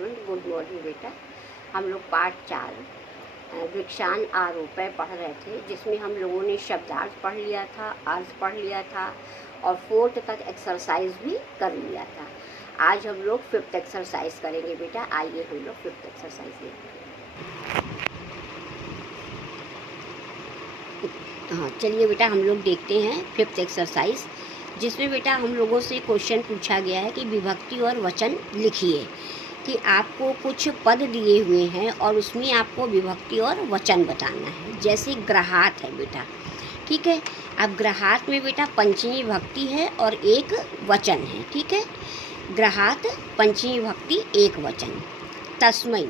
Student, good morning बेटा। हम लोग पाठ 4 वृक्षान आरोपय पढ़ रहे थे, जिसमें हम लोगों ने शब्दार्थ पढ़ लिया था, अर्थ पढ़ लिया था और 4th तक एक्सरसाइज भी कर लिया था। आज हम लोग 5th एक्सरसाइज करेंगे बेटा। आइए हम लोग 5th एक्सरसाइज देखते हैं। हाँ चलिए बेटा, हम लोग देखते हैं 5th एक्सरसाइज, जिसमें बेटा हम लोगों से क्वेश्चन पूछा गया है कि विभक्ति और वचन लिखिए। कि आपको कुछ पद दिए हुए हैं और उसमें आपको विभक्ति और वचन बताना है। जैसे ग्रहात है बेटा, ठीक है। अब ग्रहात में बेटा पंचमी विभक्ति है और एक वचन है, ठीक है। ग्रहात पंचमी विभक्ति एक वचन। तस्मै,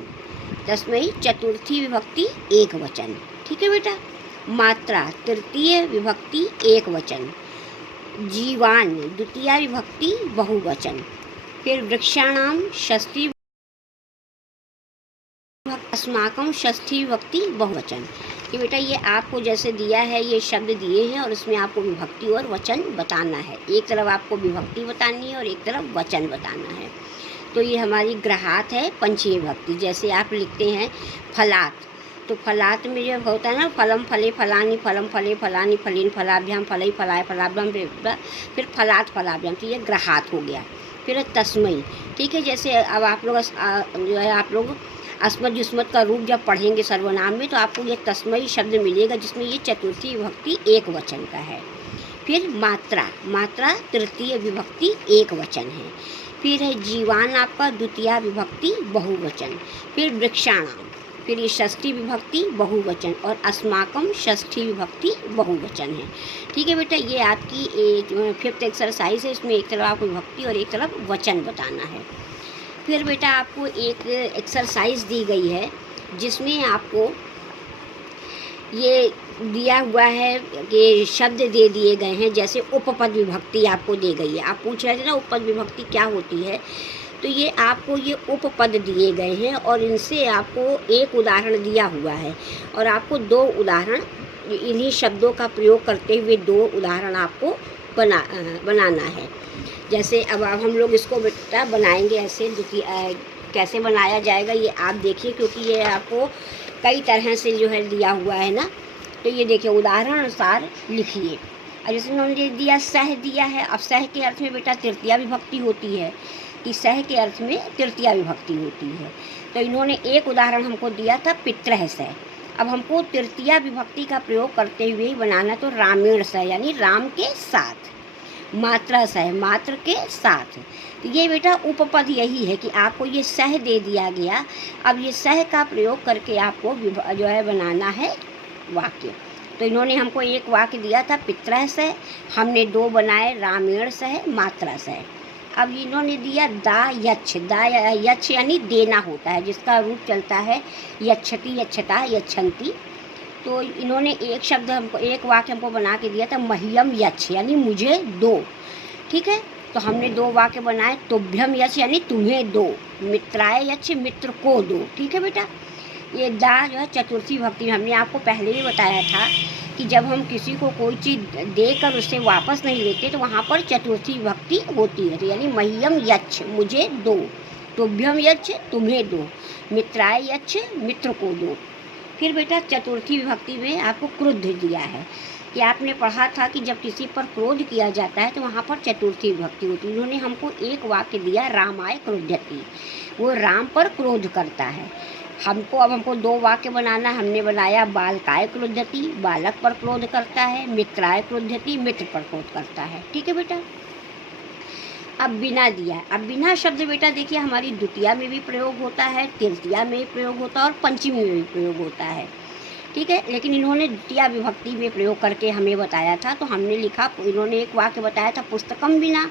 तस्मै चतुर्थी विभक्ति एक वचन, ठीक है बेटा। मात्रा तृतीय विभक्ति एक वचन। जीवान द्वितीय विभक्ति बहुवचन। फिर वृक्षाणाम षष्ठी, अस्माकं षष्ठी विभक्ति बहुवचन। कि बेटा ये आपको जैसे दिया है, ये शब्द दिए हैं और इसमें आपको विभक्ति और वचन बताना है। एक तरफ आपको विभक्ति बतानी है और एक तरफ वचन बताना है। तो ये हमारी ग्रहात है पंचमी विभक्ति। जैसे आप लिखते हैं फलात, तो फलात में जो होता है ना, फलम फले फलानी, फलम फले फलानी, फलीन फलाभ्याम, फलई फलाए फलाभ्याम, फिर फलात फलाभ्याम, तो ये ग्रहात हो गया। फिर तस्मै, ठीक है। जैसे अब आप लोग जो है, आप लोग अस्मत जुस्मत का रूप जब पढ़ेंगे सर्वनाम में, तो आपको ये तस्मै शब्द मिलेगा, जिसमें ये चतुर्थी विभक्ति एक वचन का है। फिर मात्रा, मात्रा तृतीय विभक्ति एक वचन है। फिर है जीवान आपका द्वितीय विभक्ति बहुवचन। फिर वृक्षाणाम, फिर ये षष्ठी विभक्ति बहुवचन और अस्माकं षष्ठी विभक्ति बहुवचन है, ठीक है बेटा। ये आपकी 5th एक्सरसाइज है। इसमें एक तरफ आपको विभक्ति और एक तरफ वचन बताना है। फिर बेटा आपको एक एक्सरसाइज दी गई है, जिसमें आपको ये दिया हुआ है कि शब्द दे दिए गए हैं। जैसे उपपद विभक्ति आपको दी गई है। आप पूछ रहे थे ना उपपद विभक्ति क्या होती है, तो ये आपको ये उपपद दिए गए हैं और इनसे आपको एक उदाहरण दिया हुआ है और आपको 2 उदाहरण, इन्हीं शब्दों का प्रयोग करते हुए 2 उदाहरण आपको बनाना है। जैसे अब हम लोग इसको बेटा बनाएंगे ऐसे। कैसे बनाया जाएगा ये आप देखिए, क्योंकि ये आपको कई तरह से जो है दिया हुआ है ना। तो ये देखिए, उदाहरण अनुसार लिखिए। और जैसे उन्होंने दिया सह दिया है। अब सह के अर्थ में बेटा तृतीया विभक्ति होती है, कि सह के अर्थ में तृतीया विभक्ति होती है। तो इन्होंने एक उदाहरण हमको दिया था पितृह सह। अब हमको तृतीया विभक्ति का प्रयोग करते हुए ही बनाना, तो रामेण सह यानी राम के साथ। मात्रा सह, मात्र के साथ। तो ये बेटा उपपद यही है कि आपको ये सह दे दिया गया। अब ये सह का प्रयोग करके आपको जो है बनाना है वाक्य। तो इन्होंने हमको एक वाक्य दिया था पितृह सह, हमने 2 बनाए रामेण सह, मात्रा सह। अब इन्होंने दिया दा यच्छ, दा यच्छ यानी देना होता है, जिसका रूप चलता है यच्छति, यच्छता, यच्छन्ति। तो इन्होंने एक शब्द हमको, एक वाक्य हमको बना के दिया था मह्यम यच्छ यानी मुझे दो, ठीक है। तो हमने 2 वाक्य बनाए। तुभ्यम यच्छ यानी तुम्हें दो, मित्राय यच्छ मित्र को दो, ठीक है बेटा। ये दा जो है चतुर्थी विभक्ति में हमने आपको पहले ही बताया था कि जब हम किसी को कोई चीज़ देकर उससे वापस नहीं लेते तो वहाँ पर चतुर्थी विभक्ति होती है। तो यानी मह्यम यच्छ मुझे दो, तुभ्यम यच्छ तुम्हें दो, मित्राय यच्छ मित्र को दो। फिर बेटा चतुर्थी विभक्ति में आपको क्रुद्ध दिया है कि आपने पढ़ा था कि जब किसी पर क्रोध किया जाता है तो वहाँ पर चतुर्थी विभक्ति होती है। उन्होंने हमको एक वाक्य दिया रामाय क्रोध्यति, वो राम पर क्रोध करता है। हमको 2 वाक्य बनाना। हमने बनाया बालकाय क्रोध्यति, बालक पर क्रोध करता है, मित्राय क्रोध्यति, मित्र पर क्रोध करता है, ठीक है बेटा। अब बिना दिया है। अब बिना शब्द बेटा देखिए हमारी द्वितीया में भी प्रयोग होता है, तृतीया में भी प्रयोग होता है और पंचमी में भी प्रयोग होता है, ठीक है। लेकिन इन्होंने द्वितीया विभक्ति में प्रयोग करके हमें बताया था, तो हमने लिखा, इन्होंने एक वाक्य बताया था पुस्तकम बिना,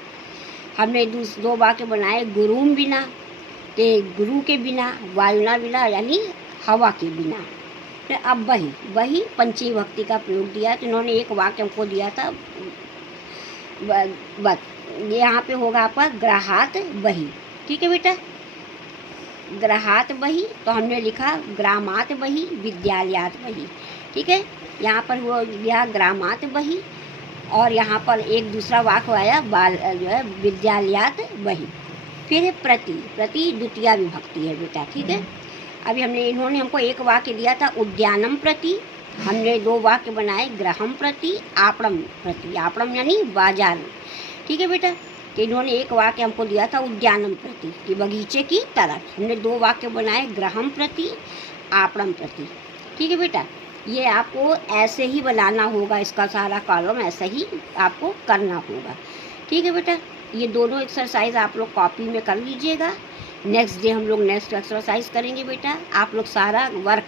हमने 2 वाक्य बनाए गुरुम बिना, के गुरु के बिना, वायुना बिना यानी हवा के बिना। फिर अब वही पंचमी विभक्ति का प्रयोग दिया। तो इन्होंने एक वाक्य हमको दिया था ये यहाँ पे होगा आपका ग्रहात वही, ठीक है बेटा। ग्रहात वही, तो हमने लिखा ग्रामात वही, विद्यालयात वही, ठीक है। यहाँ पर वो गया ग्रामात वही और यहाँ पर एक दूसरा वाक्य आया बाल जो है विद्यालयात वही। फिर है प्रति, प्रति द्वितीया विभक्ति है बेटा, ठीक है। अभी इन्होंने हमको एक वाक्य दिया था उद्यानम प्रति, हमने 2 वाक्य बनाए गृहम प्रति, आपणम प्रति, आपणम यानी बाजार, ठीक है बेटा। तो इन्होंने एक वाक्य हमको दिया था उद्यानम प्रति कि बगीचे की तरफ, हमने 2 वाक्य बनाए गृहम प्रति, आपणम प्रति, ठीक है बेटा। ये आपको ऐसे ही बनाना होगा, इसका सारा कॉलम ऐसे ही आपको करना होगा, ठीक है बेटा। ये दोनों एक्सरसाइज आप लोग कॉपी में कर लीजिएगा। नेक्स्ट डे हम लोग नेक्स्ट एक्सरसाइज करेंगे बेटा। आप लोग सारा वर्क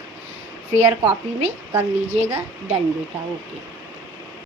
फेयर कॉपी में कर लीजिएगा। डन बेटा, ओके।